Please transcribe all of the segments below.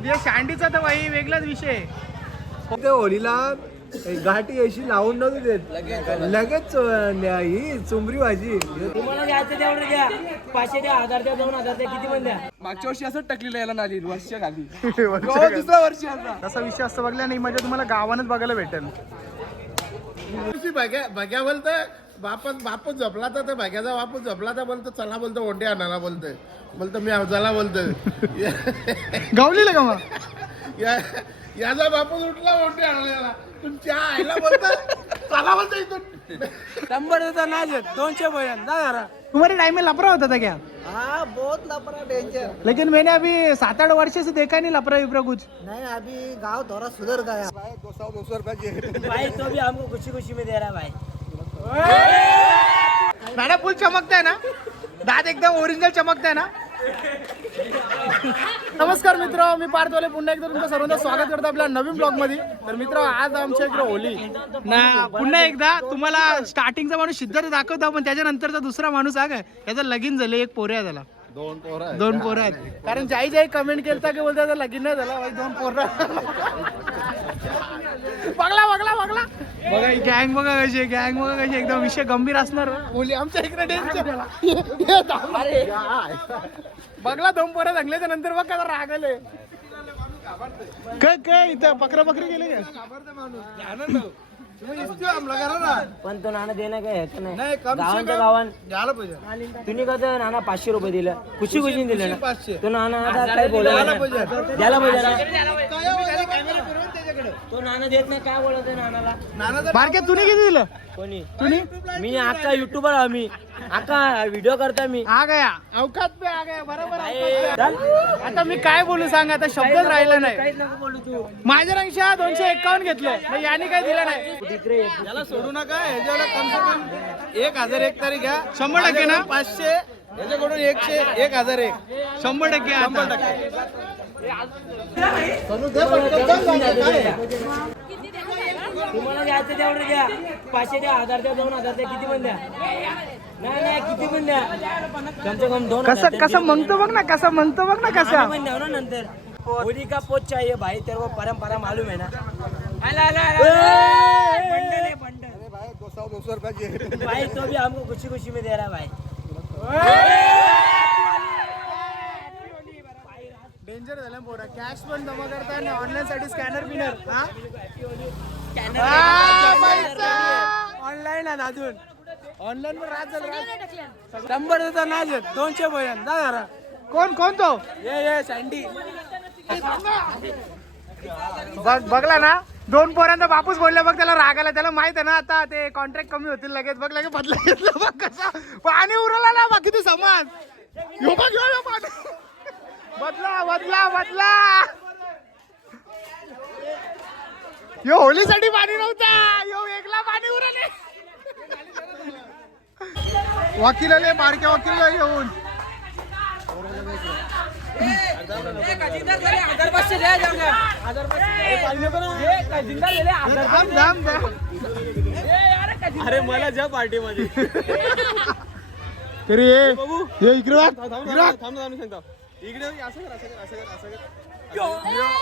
शपथ या शांडीचा तर भाई वेगळाच विषय. ते होलीला घाटी अशी लावून नव्हती देत, लगेच ही चुंबरी भाजी. तुम्हाला घ्यायचं तेवढं द्या, 500 द्या, 1000 द्या, 2000 द्या, किती पण द्या. मागच्या वर्षी असं टकलेलं याला नाली वर्ष खाली दुसऱ्या वर्षी आता तसा विषय असतो बघला नाही मजा तुम्हाला गावानच बघायला भेटेल. भग्या बोलतोय बापच झोपला तर भग्याचा बापच झोपला तर बोलतो चला बोलतो ओंडे आणायला बोलतो मी अवजाला बोलतोय गावलीला का मग याचा बापच उठला ओंडे आणायला तुमच्या आईला बोलतो चला बोलतो इथून नंबर नाच 200 बयान जा जरा. तुम्हारे टाइम में लफड़ा होता था क्या? हाँ बहुत लफड़ा डेंजर. लेकिन मैंने अभी 7-8 वर्ष से देखा नहीं लफड़ा विपरा कुछ. नहीं अभी गांव थोड़ा सुधर गया. 200 रुपये भाई तो भी हमको खुशी खुशी में दे रहा है भाई. मॅडम फुल चमकताय ना, दात एकदम ओरिजिनल चमकताय ना. नमस्कार मित्र, मी पार्थवाले पुन्हा एकदा तुमचं सर्वांचं स्वागत करतो आपल्या नवीन ब्लॉग मध्ये. तर मित्र आज आमच्या इकडे होली ना, पुन्हा एकदा तुम्हाला स्टार्टिंगचा माणूस सिद्धार्थ दाखवतो, पण त्याच्यानंतरचा दुसरा माणूस हा काय याचं लगीन झालं. एक पोरे आहे त्याला, 2 पोरं आहेत. कारण जाई कमेंट केलता की बोलता लगीन नाही झाला भाई, 2 पोरं. बघला बघा गँग बघा कशी, एकदम विषय गंभीर असणार होली आमच्या इकडे डेंजर. बघला 2 पोरं जंगल्याच्या नंतर बघ का राग आले. काय इथं बकरी गेले का? पण तो नाना देणं काय ह्याचं नाही, गावांच्या गावान द्यायला पाहिजे. तुम्ही कसं नाना 500 रुपये दिलं, खुशी खुशीने दिलं ना. तो नाना आता काय बोलायला द्यायला पाहिजे ना. तो नाना देत नाही, काय बोलत नानाला. मार्केट तुम्ही किती दिलं? कोणी मी अख्खा युट्यूबर आम्ही अख्खा व्हिडिओ करता मी. आ गया अवकात पे आ गया बरोबर. चल. आता मी काय बोलू सांग, आता शब्दच राहिला नाही. काहीच नको बोलू तू. माझ्या रंगशा 251 घेतलं, मग याने काय दिलं नाही. तिकडे ये. याला सोडू नका, ह्याच्यावर कम से कम 1001 तरी घ्या. 100% ना? 500 याच्याकडून 1001 100% तुम्हाला घ्यायचं तेवढं द्या, 500 द्या, 1000 द्या, 2000 द्या, किती पण द्या. नाही किती पण द्या, कम से कम 2000 कसं म्हणतो बघ ना, कसं म्हणतो बघ ना, कसं पण द्या ना नंतर. होली का पोच चाहिए भाई, तेरे को परंपरा मालूम है ना. बंडल 200 रुपये भाई, तो भी हमको खुशी खुशी में दे रहा है भाई. डेंजर झालं पोरा. कॅश पण जमा करता आणि ऑनलाईन साठी स्कॅनर बिनर ऑनलाईन आहे अजून. ऑनलाईन वर रात झालं. नंबर नाच 200 बयान जा जरा. कोण तो ये सँडी बघला ना, 2 पोरांचा बापूस बोलला बघ, त्याला राग आला. त्याला माहित आहे ना आता ते कॉन्ट्रॅक्ट कमी होतील लगेच. बघ लगेच बदला घेतलं बघ, कसा पाणी उरला ना बाकी ते समाज. यो बघ यो पाणी बदला यो होलीसाठी पाणी नव्हता, यो वेगळा पाणी उरले. वकील आले, बारक्या वकील येऊन अरे मला ज्या पार्टी मध्ये तरी ये इकडे सांगतो इकडे असं कर.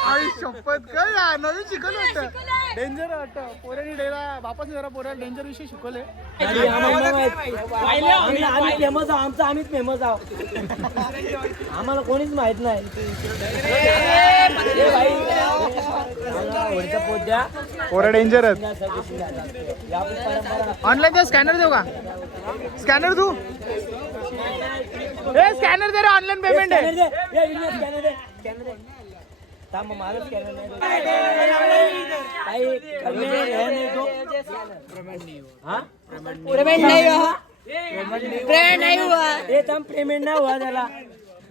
आई शपथ काय नवीन शिकवलं होतं. डेंजर वाटतं पोऱ्यानी डेला बापास जरा पोऱ्याला डेंजर विषय शिकवले. आम्ही फेमस आहोत, आमचं आम्हीच फेमस आहोत. आम्हाला कोणीच माहित नाही. पोत द्या, पोरं डेंजर आहेत. ऑनलाईन स्कॅनर देऊ का? स्कॅनर तू स्कॅनर दे रे, ऑनलाईन पेमेंट आहे. पेमेंट नहीं हुआ त्याला.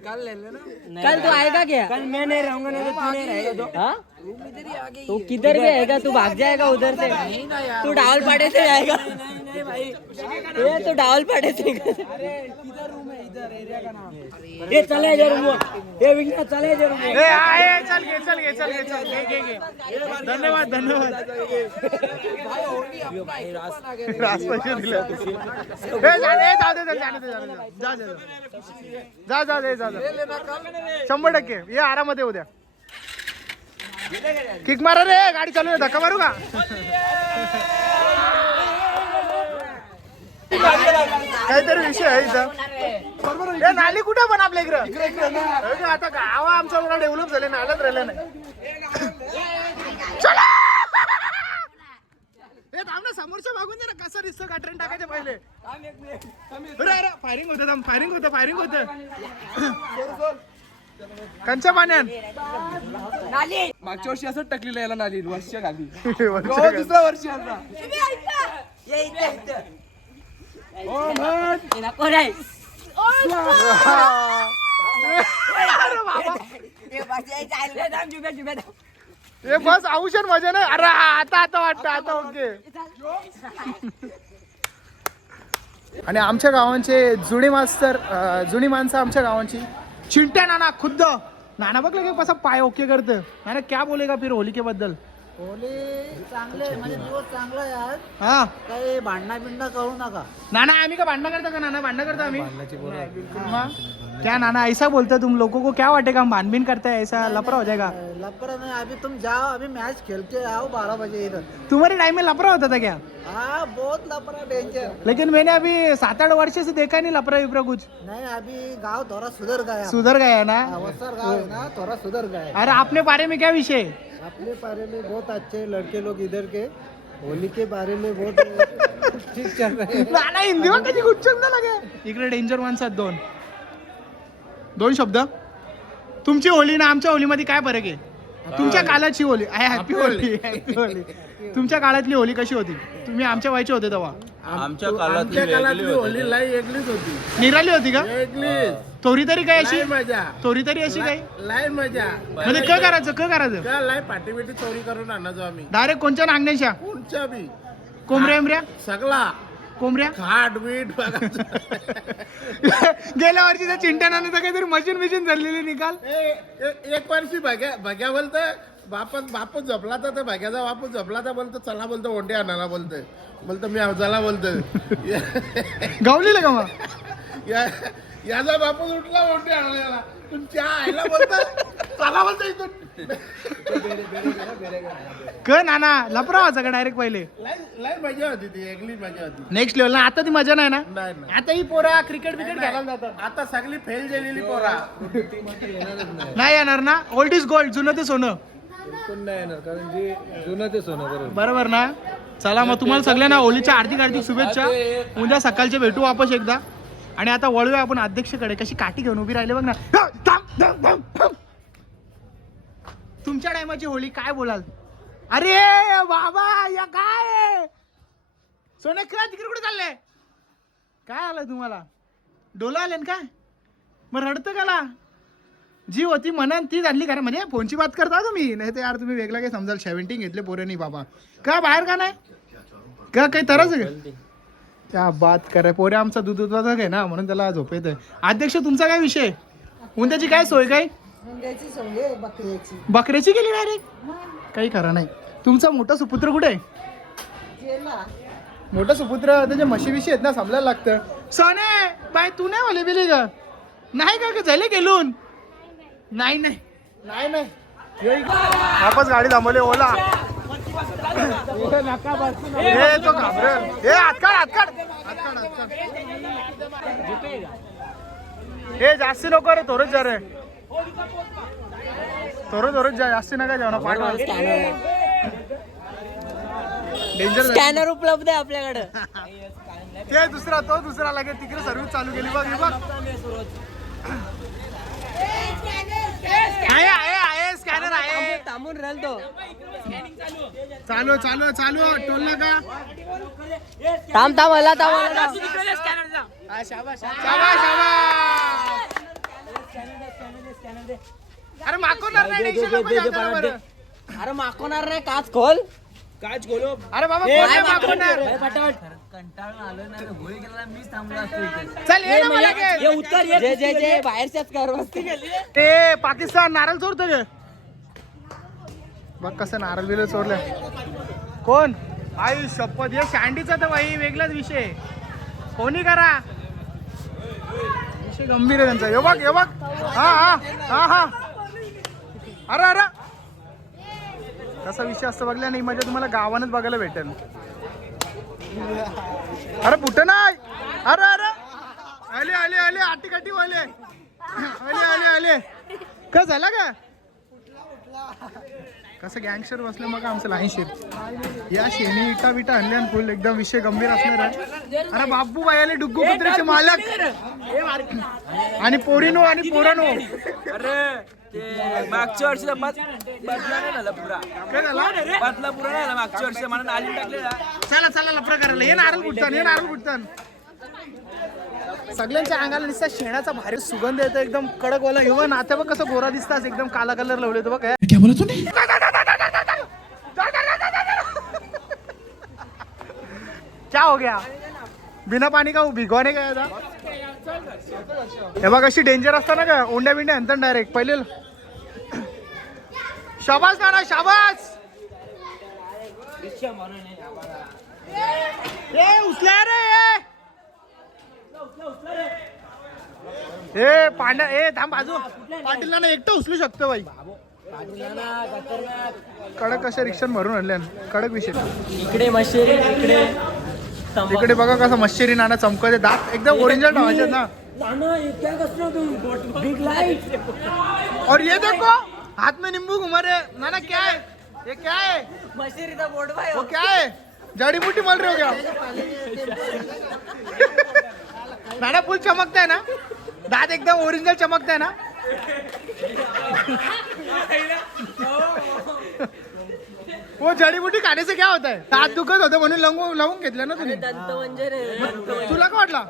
कल तो आएगा क्या? कल मैं नहीं रहूंगा, नहीं तो तू नहीं रहेगा. हाँ तो किधर भी आएगा, तू भाग जाएगा उधर से. तू डावल पाड़े से जाएगा. नहीं भाई, ये तो डावल पाड़े से. किधर रूम है? इधर एरिया का नाम. ये चले जा रूम, ये विंगा चले जा रूम. चल घे. धन्यवाद रास पैसे दिले. जा 100% ये आरामात येऊ द्या. किक मारा रे, गाडी चालू आहे, धक्का मारू का? काहीतरी विषय आहे इथं. हे नाली कुठे पण आपल्या इकडं? आता गावा आमचा मला डेव्हलप झाले, नालाच राहिलं नाही. चला! हे थांब ना, समोरच्या मागून जरा कसं दिसतं का ट्रेन टाकायचे पहिले. अरे फायरिंग होतं, फायरिंग होतं. कंच्या पाण्यात मागच्या वर्षी असं टकलीला याला नाली वर्षा खाली. दुसऱ्या वर्षी आता हे बस औषध मजा नाही. अरे आता वाटतं, आता ओके. आणि आमच्या गावांचे जुनी माणसं आमच्या गावांची. चिंट्या नाना खुद्द नाना बघ लगे कसा पाय ओके करत. नाना क्या बोलेगा फिर होली के बद्दल? होली चांगले म्हणजे दिवस चांगला आहे आज. हाँ काही भांडणा बिंडणा करू नका. नाना आम्ही का भांडणं करता का? नाना भांडणं करता आम्ही? हाँ? क्या नाना ऐसा बोलते तुम लोगों को क्या वाटेगा हम भान करते हैं, ऐसा लफड़ा हो जाएगा? लफड़ा नहीं, अभी तुम जाओ, अभी मैच खेल के आओ 12 बजे इधर. तुम्हारे टाइम में लफड़ा होता था क्या? हाँ बहुत लफड़ा डेंजर. लेकिन मैंने अभी 7-8 वर्ष से देखा नहीं लफड़ा विफड़ा कुछ. नहीं अभी गांव थोड़ा सुधर गया. सुधर गया ना? वसर गांव है ना, थोड़ा सुधर गया. अरे अपने बारे में क्या विषय? अपने बारे में बहुत अच्छे लड़के लोग इधर के. होली के बारे में बहुत ठीक चल रहे हैं. नाना हिंदी में कधी गुच्छंद लागे. इकडे डेंजर माणसात दोन शब्द. तुमची होली ना आमच्या होलीमध्ये काय फरक आहे? तुमच्या काळाची होली, हॅपी होली. तुमच्या काळातली होली कशी होती? तुम्ही आमच्या वयाचे होते तेव्हा. आमच्या काळातली होली लाई एकलीच होती. निराली होती का? एकलीच. तोरी तरी काय अशी? मजा. तोरी तरी अशी काय? लाई मजा. म्हणजे क करायचं का लाई पाटी बिटी चोरी करून आणायचो आम्ही. डायरेक्ट कोणच्या नांगण्याच्या? कोणच्या बी कोंबऱ्या सगळा कोंबऱ्या खाट बीट बघायचं. गेल्या वर्षी त्या चिंट्यानाने तर काहीतरी मशीन धरलेली निकाल. एक वर्षी भग्या बोलतोय बापच झोपला तर ते भग्याचा बापच झोपला तर बोलतो चला बोलतो ओंडे आणायला बोलतोय. बोलतो मी अवजाला बोलतोय. गावलीला का मग? याचा बापच उठला ओंडे आणायला. तुमच्या आईला बोलतोय चला बोलतो इथून. क नाना लफरा व्हायचा का डायरेक्ट पहिले? लय मजा होती ती, एकली मजा होती. नेक्स्ट लेवल ना. आता ती मजा नाही ना. नाही. आता ही पोरा क्रिकेट खेळायला जातात. आता सगळी फेल झालेली पोरा. नाही येणार ना. ओल्ड इज गोल्ड, जुनं ते सोनं. बिलकुल नाही येणार, कारण जे जुनं ते सोनं बरोबर. बरोबर ना. चला मग तुम्हाला सगळ्यांना होलीच्या हार्दिक शुभेच्छा. उद्या सकाळचे भेटू वापस एकदा. आणि आता वळूया आपण अध्यक्षकडे. कशी काठी घेऊन उभी राहिले बघ ना. तुमच्या टायमाची होळी काय बोलाल? अरे बाबा या काय सोने तिकडे कुठे चाललंय? काय आलं तुम्हाला? डोला आले काय? मग रडतं काला? जी होती म्हणा ती झाली का? म्हणजे फोनची बात करता तुम्ही, नाही तर यार तुम्ही वेगळा काही समजाल. 17 घेतले पोरे नाही बाबा का बाहेर का नाही का काही तरच आहे त्या बात करे. पोरे आमचा दूध उत्पादक आहे ना, म्हणून त्याला झोप येत. अध्यक्ष तुमचा काय विषय? उद्याची काय सोय? काय बकऱ्याची केली डायरेक्ट? काही खरं नाही. तुमचा मोठा सुपुत्र कुठे आहे? मोठा सुपुत्र त्याचे म्हशी विषय आहेत ना, समजायला लागतं. सोने बाय तू नाही वाले बिली का? नाही का झाले गेलून? नाही नाही नाही नाही. वापस गाडी थांबवली. ओला तो घाबरेल. हे हातकाड हे जास्ती नको रे. थोडंच जा रे. थोडंच जा, जास्ती नका जाऊ. पाठवा. डेंजर स्कॅनर उपलब्ध आहे आपल्याकडे. ते दुसरा लागे तिकडे सर्व्हिस चालू केली बघ. हे बघ आहे स्कॅनर आहे. थांबून राहिल तो. चालू टोलला का? थांब मला शाबाश. अरे मागवणार नाही. अरे मागवणार नाही. काच खोल. अरे बाबा मागवणार. चल ये ना मला घे. जे बाहेरच्याच कर. ते पाकिस्तान नारळ चोरतो गे. बघ कसं नारळ बिरळ चोरलं. कोण? आई शपथ. हे शांडीचा तर बाई वेगळाच विषय. कोणी करा विषय गंभीर आहे त्यांचा. हे बघ. हा. अरे कसा विषय असतो बघला नाही मजा तुम्हाला गावानच बघायला भेटेल. अरे कुठं नाही. अरे अरे आले आले आले आटी काटी वाले आले आले आले का झाला का कसं गँगस्टर बसलं मग आमचं लाईनशीर या शेणी इटा बिटा आणल्या फुल एकदम विषय गंभीर असणार आहे. अरे बापू बायाले डुग्गू कुत्र्याचे मालक आणि पोरीनो आणि पोरानो. अरे मागच्या वर्षी बदला नाही झाला पुरा. काय झाला बदला पुरा नाही झाला मागच्या वर्षी मला नाली टाकलेला. चला चला लफडा करायला हे नारळ फुटतान हे नारळ फुटतान. सगळ्यांच्या अंगाला दिसता शेणाचा भारी सुगंध येतो एकदम कडक वाला. इव्हन आता बघ कसं गोरा दिसतास एकदम काला कलर लावले तो बघ. क्या बोला तूने क्या हो गया बिना पाणी का भिगवाने काय आता हे बघ अशी डेंजर असता ना का ओंड्या बिंड्या अंतर डायरेक्ट पहिले. शाबास ना शाबास उचल्या रे ए पांड्या ए थांब बाजू पाटीलला ना एकटं उचलू शकतो बाई. कडक अशा रिक्षा भरून आणल्या कडक विषय. इकडे मशेरी इकडे तिकडे बघा कसं मच्छरी नाना चमकते दात एकदम ओरिजिनल ठेवायचे ना. बिग लाइट और ये देखो हाथ में नींबू घुमा रहे नाना क्या है ये क्या है मशेरी का बोर्ड भाई वो क्या है जड़ी बूटी मल रहे हो क्या नाना फुल चमकता है ना दांत एकदम ओरिजिनल चमकता है ना. वो जड़ी बूटी खाने से क्या होता है दांत दुखत होते म्हणून लावून घेतलं ना तुम्ही. दंतमंजर आहे. तुला का वाटला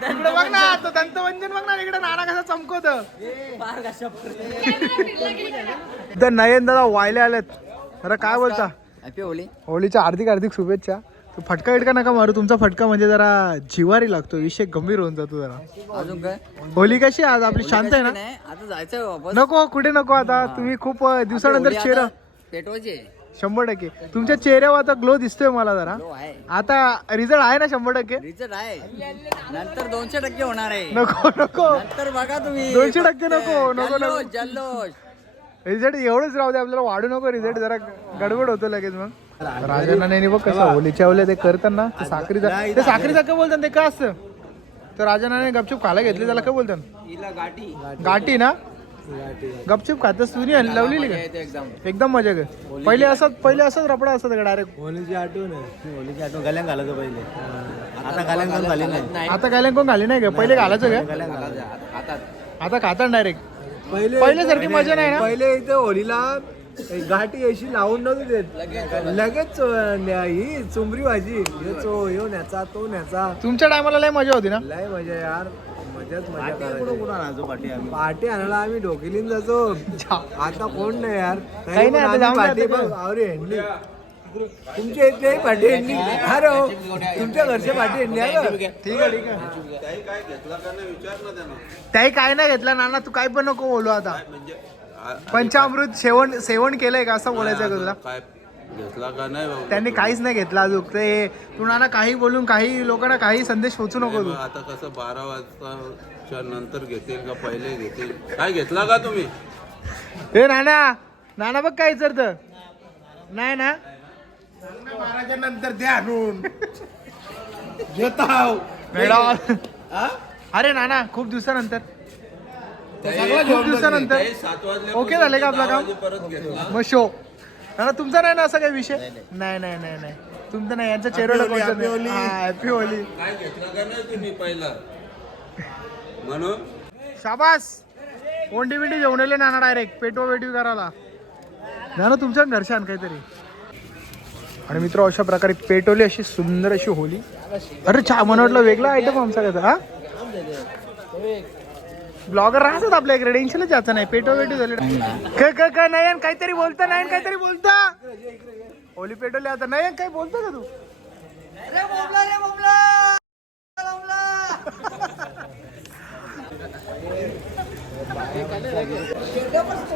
इकडे बघ ना तो दंतवंजन बघ ना इकडे नाना कसा चमकवत. नयन दादा वायले आलेत. अरे काय बोलता होळीच्या हार्दिक शुभेच्छा. तू फटका इटका नका मारू तुमचा फटका म्हणजे जरा जिवारी लागतो विषय गंभीर होऊन जातो जरा. अजून काय होळी कशी आज आपली शांत आहे ना. आता जायचंय वापस. नको कुठे नको आता तुम्ही खूप दिवसानंतर चेहरा पेटवायचे 100% तुमच्या चेहऱ्यावर आता ग्लो दिसतोय मला जरा. आहे आता रिझल्ट आहे ना 100%. रिचर्ड आहे नंतर 200% होणार आहे. नको नको नंतर बघा तुम्ही 200% नको नको नको जल्लोष रिझल्ट एवढंच राहू दे आपल्याला वाढू नको रिझल्ट जरा गडबड होतो लगेच मग. राजांना नाही बघ कसं होलीच्या वेळेला ते करताना ते साखरीचा काय बोलतात ते का असतं तर राजांना गपचूप खायला घेतले त्याला काय बोलतात गाठी ना गपचूप खातस तू नाही लावलेली का एकदम मजा ग. पहिले असंच रपडा असत का डायरेक्ट. होलीची आठवण गल्यान घालायचं पहिले. आता गल्यान कोण घाली नाही. आता गायला कोण घाली नाही का पहिले घालायचं का आता खातात डायरेक्ट. पहिले सारखी मजा नाही ना. पहिले इथे होलीला गाठी अशी लावून नव्हती देत लगेच ही चुंबरी भाजी यो न्याचा तो न्याचा. तुमच्या टायमाला लय मजा होती ना. लय मजा यार मजाच मजा करायची. पाठी आणायला आम्ही डोकेलीन जातो. आता कोण नाही यार काही नाही, आता जाऊन पाठी जातो. बघ अरे हेंडली तुमच्या इथले पाठी हेंडली अरे हो तुमच्या घरचे पाठी हेंडली आहे. ठीक आहे ठीक आहे त्याही काय नाही घेतला नाना तू काय पण नको बोलू आता. पंचामृत सेवन केलंय का असं बोलायचं का तुला. काय घेतला का नाही बाबा? त्यांनी काहीच नाही घेतला अजून ते तू नाना काही बोलून काही लोकांना काही संदेश पोचू नको तू. आता कसं 12 वाजताच्या नंतर घेतील का पहिले घेतील काय घेतला का तुम्ही? हे नाना बघ काय विचारत नाही ना. महाराजा नंतर द्या आणून घेताव मॅडम अरे नाना खूप दिवसानंतर खूप दिवसानंतर 7 वाजले ओके झाले का आपला काम परत घेतला. मग शो नाना तुमचा नाही ना असा काही विषय नाही नाही नाही नाही तुमचं नाही यांच्या चेहऱ्याला हॅपी होली. काय घेतला का नाही तुम्ही पहिला म्हणून शाबास ओंडी बिंडी जेवण येले नाना डायरेक्ट पेटवा करायला नाना तुमच्या घरच्यान काहीतरी. आणि मित्र अशा प्रकारे पेटवली अशी सुंदर अशी होली. अरे चहा मला वाटलं वेगळा आयटम आमचा काय हा ब्लॉगर राहतात आपल्या इकडे टेन्शनच जायचं नाही. पेटो झाले काय नाही काहीतरी बोलता नाही काहीतरी बोलता होली पेटवली आता नाही काही बोलतो का तू.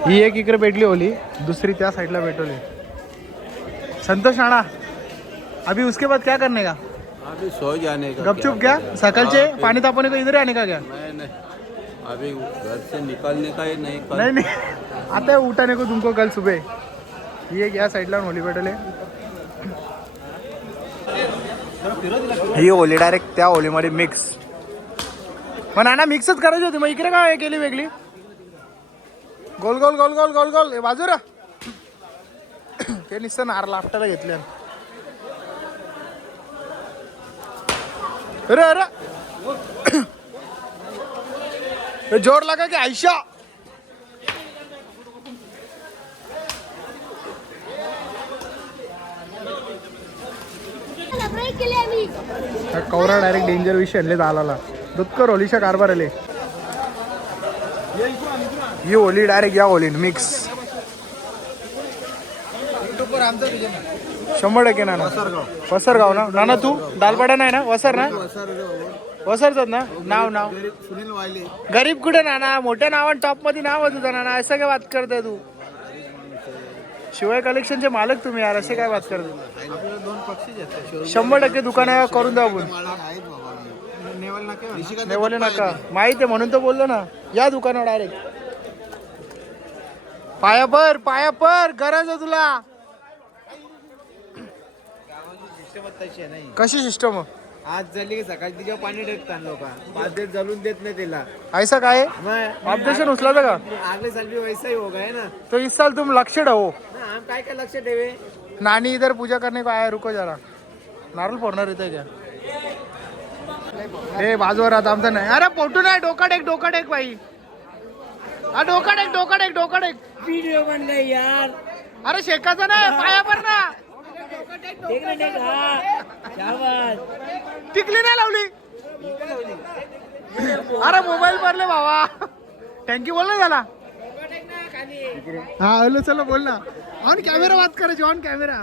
ही एक इकडे पेटली होली दुसरी त्या साइडला पेटवली. संतोष राणा अभी उसके बाद क्या करने का अभी सो जाने का. गपचुप क्या सकाळचे पाणी तापवणे का इधर आने का क्या. नहीं अभी घर से निकलने का ही नहीं. नहीं आता उठाने को तुमको कल सुबह ही एक या साईडला होली पेटवले. ही होली डायरेक्ट त्या होलीमध्ये मिक्स. मग नाना मिक्सच करायची होती, मग इकडे काय केली वेगळी? गोल गोल गोल गोल गोल गोल बाजूरा ते नुसतं नारला आपल्याला घेतले. अरे अरे जोर लगा की आयशा. कवरा डायरेक्ट डेंजर विषय आणले झाला दुधकर होलीच्या कारभार आले. ही होली डायरेक्ट या होली मिक्स 100% नाना. वसरगाव ना नाना. तू दालपाडा नाही ना? वसर ना? वसरच ना. नाव नाव सुनील वायले. गरीब कुठे नाना? मोठ्या नावान टॉप मध्ये नाव आहे तुझं नाना. असं काय बात करताय तू? शिवाय कलेक्शनचे मालक तुम्ही यार, असे काय बात करताय? 100% दुकान करून द्या आपण. नेवले नका माहिती आहे म्हणून तर बोललो ना. या दुकानावर डायरेक्ट पाया पर गरज आहे तुला. कशी सिस्टम आज झाली की सकाळी तिच्या पाणी टाकतात लोक. 5 दिवस जलून देत नाही तिला. ऐसा काय ऑब्जेक्शन उचलाता का? अगले साल भी वैसा ही हो गया ना. तो इस साल तुम लक्ष्य रहो. हम काय काय लक्ष ठेवे. नानी इधर पूजा करने को आया, रुको जरा. नारळ फोडणार येते क्या? हे बाजूवर आता आमचा नाही. अरे फोटो नाही. डोका टेक बाई. हा डोका टेक. व्हिडिओ बनले यार. अरे शेकाचा नाही पायावर ना. देख ना देख. हा शाबास. टिकली नाही लावली. अरे मोबाईल पडले बाबा. थँक्यू बोल ना झाला. हा हॅलो चला बोल ना. ऑन कॅमेरा बात करायची. On camera.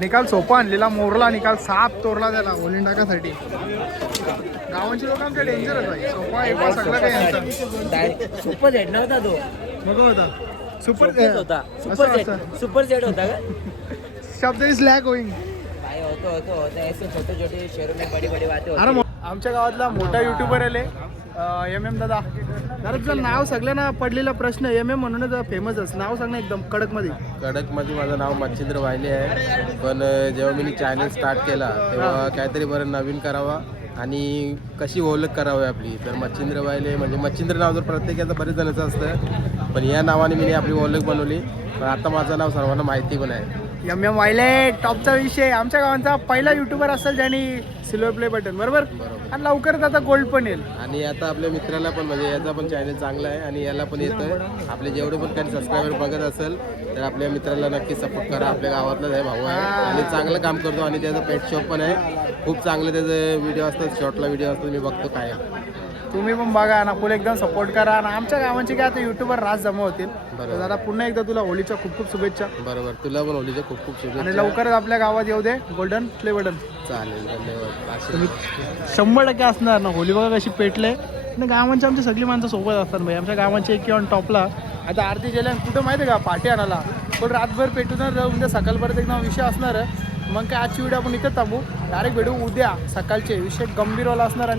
निकाल सोपा आणलेला मोरला निकाल साप तोरला त्याला ओलिंड टाकासाठी. गावांची लोक आमच्या डेंजर आहेत भाई. सोपा एक सगळं काही यांचं. सुपर सेट नव्हता तो. नको होता सुपर होता. सुपर सेट होता का? शब्द इज लॅक होईंग. भाई होतो ऐसे छोटे छोटे शहरों में बड़ी बड़ी बातें होती. अरे आमच्या गावातला मोठा युट्यूबर आले MM दादा. जरा तुझं नाव सगळ्यांना पडलेला प्रश्न. MM म्हणूनच फेमसच नाव सांग ना एकदम कडक मध्ये. कडकमध्ये माझं नाव मच्छिंद्र वायले आहे. पण जेव्हा मी चॅनल स्टार्ट केला तेव्हा काहीतरी बरं नवीन करावा आणि कशी ओळख करावी आपली. तर मच्छिंद्र वायले म्हणजे मच्छिंद्र नाव जर प्रत्येकाचं बरेच जणांचं असतं, पण या नावाने मी आपली ओळख बनवली. पण आता माझं नाव सर्वांना माहिती पण आहे. MM वायले टॉपचा विषय. आमच्या गावांचा पहिला युट्यूबर असेल ज्यांनी सिल्वर प्ले बटन बरोबर. आणि लवकरच आता गोल्ड पण येईल. आणि आता आपल्या मित्राला पण म्हणजे याचा पण चॅनल चांगला आहे आणि याला पण येतं. आपले जेवढे पण काही सबस्क्रायबर बघत असेल तर आपल्या मित्राला नक्की सपोर्ट करा. आपल्या गावातलाच आहे, भाऊ आहे आणि चांगलं काम करतो. आणि त्याचं पेट शॉप पण आहे. खूप चांगले त्याचे व्हिडिओ असतात, शॉर्टला व्हिडिओ असतात, मी बघतो काय. तुम्ही पण बघा ना, फुल एकदम सपोर्ट करा. आणि आमच्या गावांचे काय आता युट्यूबर रास जमा होतील. बरोबर. दादा पुन्हा एकदा तुला होलीच्या खूप खूप शुभेच्छा. बरोबर. तुला पण होलीच्या खूप खूप आणि शुभेच्छा. लवकरच आपल्या गावात येऊ दे गोल्डन प्ले बटन. चालेल, धन्यवाद. 100% असणार ना. होली बघा कशी पेटले. आणि गावांची आमची सगळी माणसं सोबत असतात भाई. आमच्या गावांची एक किंवा टॉपला आता आरती गेल्या कुठं माहिती आहे का पाठी आणायला. पण रातभर पेटून उद्या सकाळपर्यंत एकदम विषय असणार. मग काय आजची व्हिडिओ आपण इथं थांबू. डायरेक्ट भेटू उद्या सकाळचे. विषय गंभीरवाला असणार.